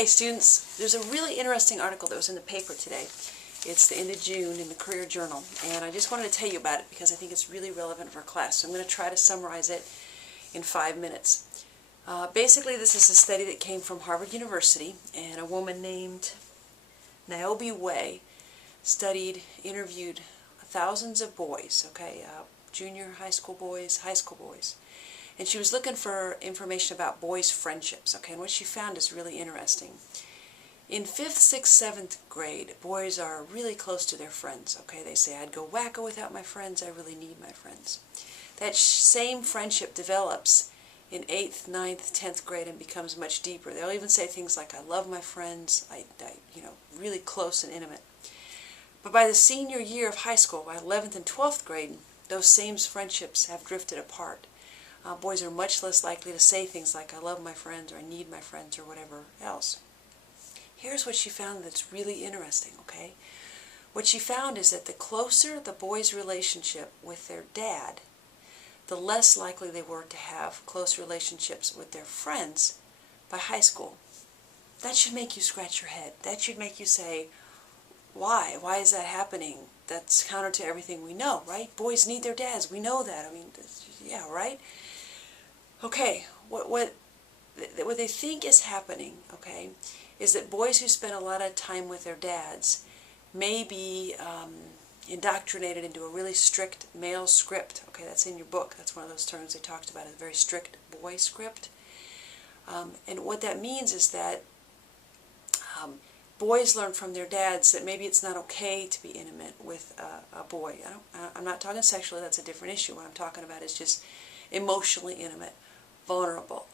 Hey students, there's a really interesting article that was in the paper today. It's the end of June in the Career Journal, and I just wanted to tell you about it because I think it's really relevant for class. So I'm going to try to summarize it in 5 minutes. Basically, this is a study that came from Harvard University, and a woman named Niobe Way interviewed thousands of boys, junior high school boys, high school boys. And she was looking for information about boys' friendships, and what she found is really interesting. In 5th, 6th, 7th grade, boys are really close to their friends, They say, I'd go wacko without my friends, I really need my friends. That same friendship develops in 8th, 9th, 10th grade and becomes much deeper. They'll even say things like, I love my friends, really close and intimate. But by the senior year of high school, by 11th and 12th grade, those same friendships have drifted apart. Boys are much less likely to say things like, I love my friends, or I need my friends, or whatever else. Here's what she found that's really interesting, What she found is that the closer the boy's relationship with their dad, the less likely they were to have close relationships with their friends by high school. That should make you scratch your head. That should make you say, why? Why is that happening? That's counter to everything we know, right? Boys need their dads. We know that. Yeah, right? What they think is happening, is that boys who spend a lot of time with their dads may be indoctrinated into a really strict male script. That's in your book. That's one of those terms they talked about, a very strict boy script. And what that means is that boys learn from their dads that maybe it's not okay to be intimate with a boy. I'm not talking sexually, that's a different issue. What I'm talking about is just emotionally intimate, vulnerable,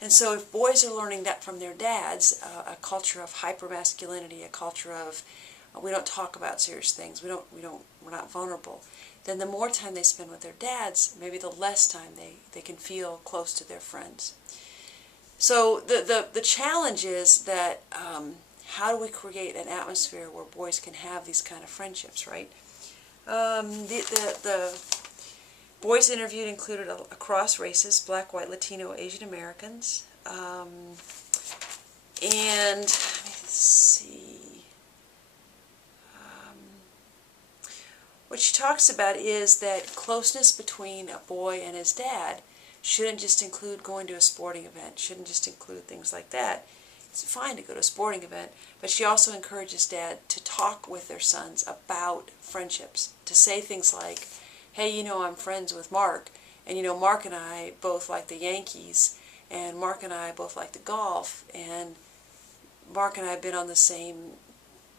And so if boys are learning that from their dads, a culture of hypermasculinity, a culture of we don't talk about serious things, we're not vulnerable, then the more time they spend with their dads, maybe the less time they can feel close to their friends. So the challenge is that how do we create an atmosphere where boys can have these kind of friendships, right? The boys interviewed included across races, black, white, Latino, Asian Americans, and let me see. What she talks about is that closeness between a boy and his dad shouldn't just include going to a sporting event, shouldn't just include things like that. It's fine to go to a sporting event, but she also encourages dad to talk with their sons about friendships, to say things like, hey, I'm friends with Mark, and Mark and I both like the Yankees, and Mark and I both like the golf, and Mark and I have been on the same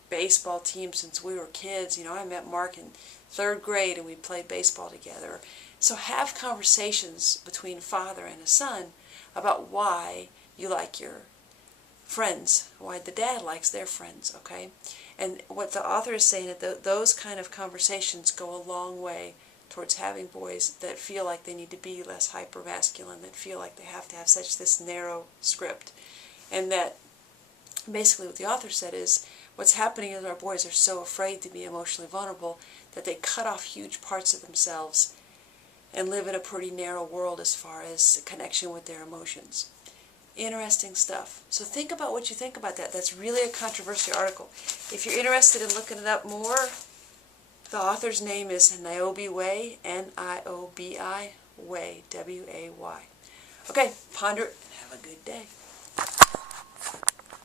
baseball team since we were kids. I met Mark in 3rd grade and we played baseball together. So have conversations between a father and a son about why you like your friends, why the dad likes their friends, And what the author is saying is that those kind of conversations go a long way towards having boys that feel like they need to be less hyper-masculine, that feel like they have to have this narrow script. And that basically what the author said is what's happening is our boys are so afraid to be emotionally vulnerable that they cut off huge parts of themselves and live in a pretty narrow world as far as connection with their emotions. Interesting stuff. So think about what you think about that. That's really a controversial article. If you're interested in looking it up more, the author's name is Niobe Way, Niobi Way, W-A-Y. Ponder it. Have a good day.